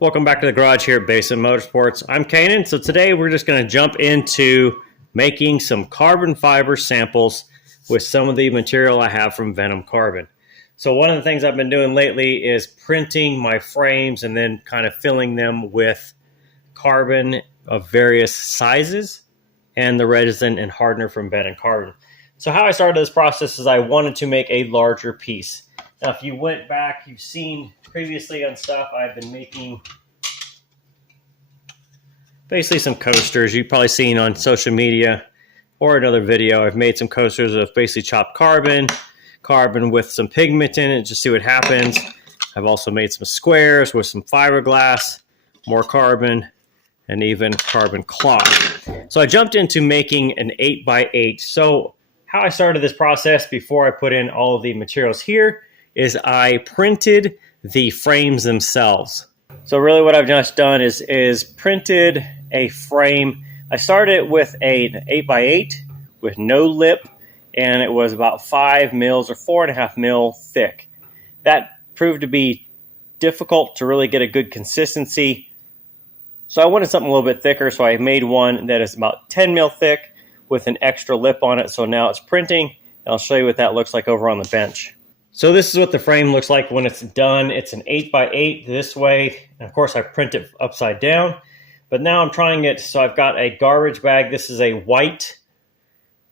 Welcome back to the garage here at Basin Motorsports. I'm Canaan. So today we're just going to jump into making some carbon fiber samples with some of the material I have from Venom Carbon. So one of the things I've been doing lately is printing my frames and then kind of filling them with carbon of various sizes and the resin and hardener from Venom Carbon. So how I started this process is I wanted to make a larger piece. Now, if you went back, you've seen previously on stuff, I've been making basically some coasters. You've probably seen on social media or another video. I've made some coasters of basically chopped carbon with some pigment in it, just see what happens. I've also made some squares with some fiberglass, more carbon, and even carbon cloth. So I jumped into making an 8x8. So how I started this process before I put in all of the materials here is I printed the frames themselves. So really what I've just done is printed a frame. I started with an 8x8 with no lip, and it was about 5 mils or 4.5 mil thick. That proved to be difficult to really get a good consistency. So I wanted something a little bit thicker, so I made one that is about 10 mil thick with an extra lip on it. So now it's printing, and I'll show you what that looks like over on the bench. So this is what the frame looks like when it's done. It's an 8x8 this way. And of course, I print it upside down. But now I'm trying it, so I've got a garbage bag. This is a white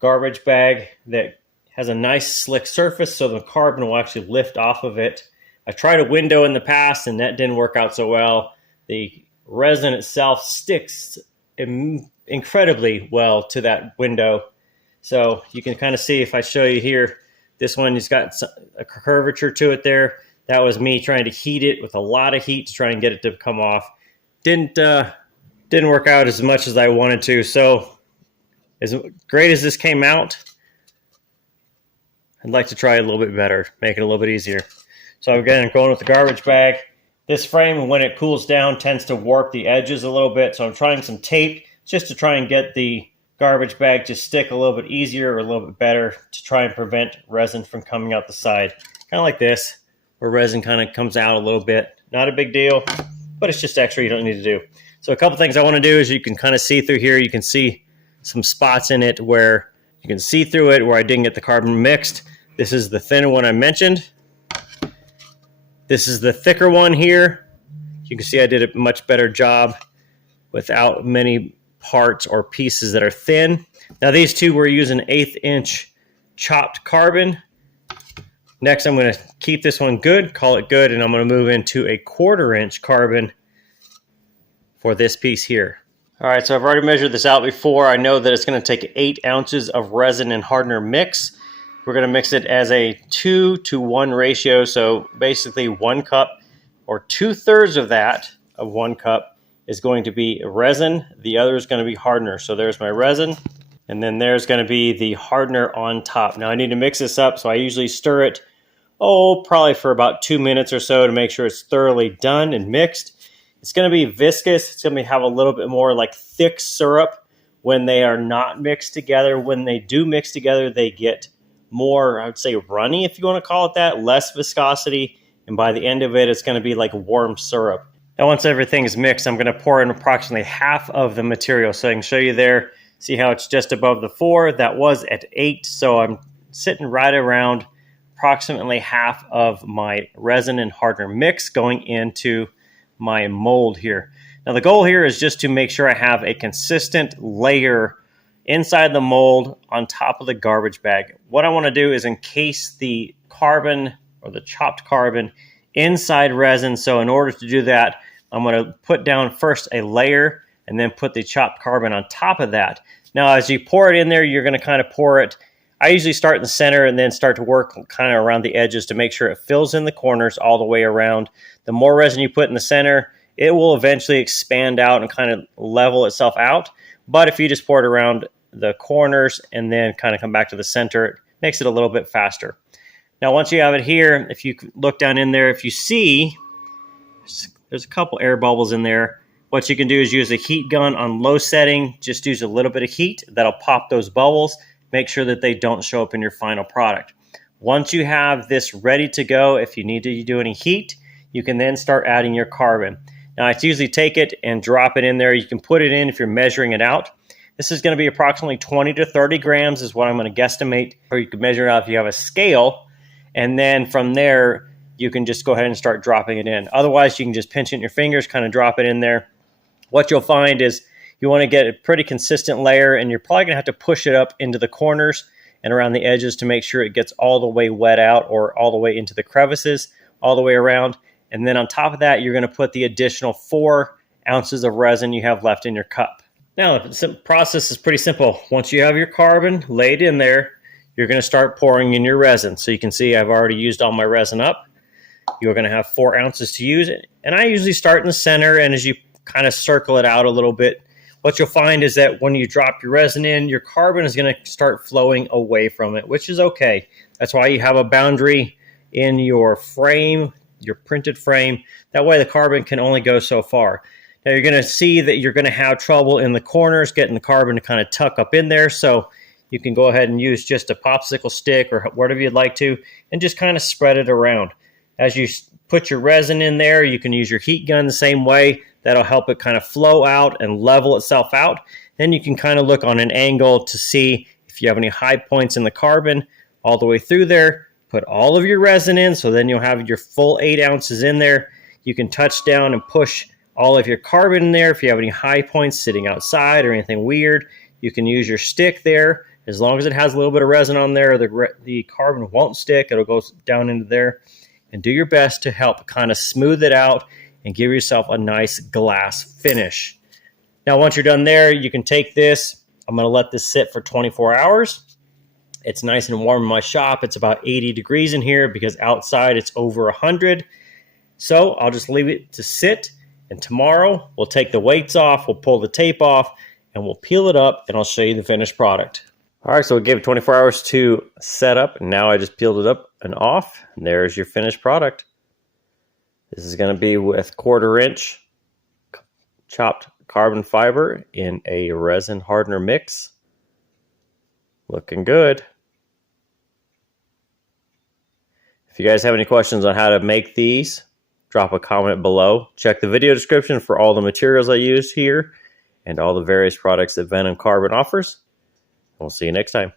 garbage bag that has a nice slick surface, so the carbon will actually lift off of it. I tried a window in the past, and that didn't work out so well. The resin itself sticks incredibly well to that window. So you can kind of see if I show you here, this one has got a curvature to it there. That was me trying to heat it with a lot of heat to try and get it to come off. Didn't work out as much as I wanted to. So as great as this came out, I'd like to try it a little bit better, make it a little bit easier. So again, going with the garbage bag. This frame, when it cools down, tends to warp the edges a little bit. So I'm trying some tape just to try and get the garbage bag to stick a little bit easier or a little bit better to try and prevent resin from coming out the side. Kind of like this, where resin kind of comes out a little bit. Not a big deal, but it's just extra you don't need to do. So a couple things I want to do is you can kind of see through here. You can see some spots in it where you can see through it where I didn't get the carbon mixed. This is the thinner one I mentioned. This is the thicker one here. You can see I did a much better job without many parts or pieces that are thin. Now these two, we're using 1/8 inch chopped carbon. Next, I'm going to keep this one good, call it good, and I'm going to move into a 1/4 inch carbon for this piece here. All right, so I've already measured this out before. I know that it's going to take 8 ounces of resin and hardener mix. We're going to mix it as a 2-to-1 ratio, so basically 1 cup or 2/3 of that of 1 cup is going to be resin. The other is going to be hardener. So there's my resin, and then there's going to be the hardener on top. Now I need to mix this up, so I usually stir it, probably for about 2 minutes or so to make sure it's thoroughly done and mixed. It's going to be viscous. It's going to have a little bit more like thick syrup when they are not mixed together. When they do mix together, they get more, I would say, runny, if you want to call it that, less viscosity. And by the end of it, it's going to be like warm syrup. Now, once everything is mixed, I'm going to pour in approximately half of the material. So I can show you there, see how it's just above the 4. That was at 8. So I'm sitting right around approximately half of my resin and hardener mix going into my mold here. Now, the goal here is just to make sure I have a consistent layer inside the mold on top of the garbage bag. What I want to do is encase the carbon or the chopped carbon inside resin. So in order to do that, I'm going to put down first a layer and then put the chopped carbon on top of that. Now, as you pour it in there, you're going to kind of pour it. I usually start in the center and then start to work kind of around the edges to make sure it fills in the corners all the way around. The more resin you put in the center, it will eventually expand out and kind of level itself out. But if you just pour it around the corners and then kind of come back to the center, it makes it a little bit faster. Now, once you have it here, if you look down in there, if you see, there's a couple air bubbles in there. What you can do is use a heat gun on low setting. Just use a little bit of heat. That'll pop those bubbles. Make sure that they don't show up in your final product. Once you have this ready to go, if you need to do any heat, you can then start adding your carbon. Now, I usually take it and drop it in there. You can put it in if you're measuring it out. This is going to be approximately 20 to 30 grams is what I'm going to guesstimate. Or you can measure it out if you have a scale. And then from there, you can just go ahead and start dropping it in. Otherwise, you can just pinch it in your fingers, kind of drop it in there. What you'll find is you want to get a pretty consistent layer, and you're probably going to have to push it up into the corners and around the edges to make sure it gets all the way wet out or all the way into the crevices, all the way around. And then on top of that, you're going to put the additional 4 ounces of resin you have left in your cup. Now, the process is pretty simple. Once you have your carbon laid in there, you're going to start pouring in your resin. So you can see I've already used all my resin up. You're going to have 4 ounces to use it. And I usually start in the center, and as you kind of circle it out a little bit, what you'll find is that when you drop your resin in, your carbon is going to start flowing away from it, which is okay. That's why you have a boundary in your frame, your printed frame. That way the carbon can only go so far. Now you're going to see that you're going to have trouble in the corners getting the carbon to kind of tuck up in there. So you can go ahead and use just a popsicle stick or whatever you'd like to, and just kind of spread it around. As you put your resin in there, you can use your heat gun the same way. That'll help it kind of flow out and level itself out. Then you can kind of look on an angle to see if you have any high points in the carbon all the way through there. Put all of your resin in, so then you'll have your full 8 ounces in there. You can touch down and push all of your carbon in there. If you have any high points sitting outside or anything weird, you can use your stick there. As long as it has a little bit of resin on there, the carbon won't stick. It'll go down into there. And do your best to help kind of smooth it out and give yourself a nice glass finish. Now, once you're done there, you can take this. I'm going to let this sit for 24 hours. It's nice and warm in my shop. It's about 80 degrees in here because outside it's over 100. So I'll just leave it to sit. And tomorrow we'll take the weights off, we'll pull the tape off, and we'll peel it up, and I'll show you the finished product. All right, so we gave it 24 hours to set up, and now I just peeled it up and off, and there's your finished product. This is going to be with 1/4-inch chopped carbon fiber in a resin hardener mix. Looking good. If you guys have any questions on how to make these, drop a comment below. Check the video description for all the materials I used here and all the various products that Venom Carbon offers. We'll see you next time.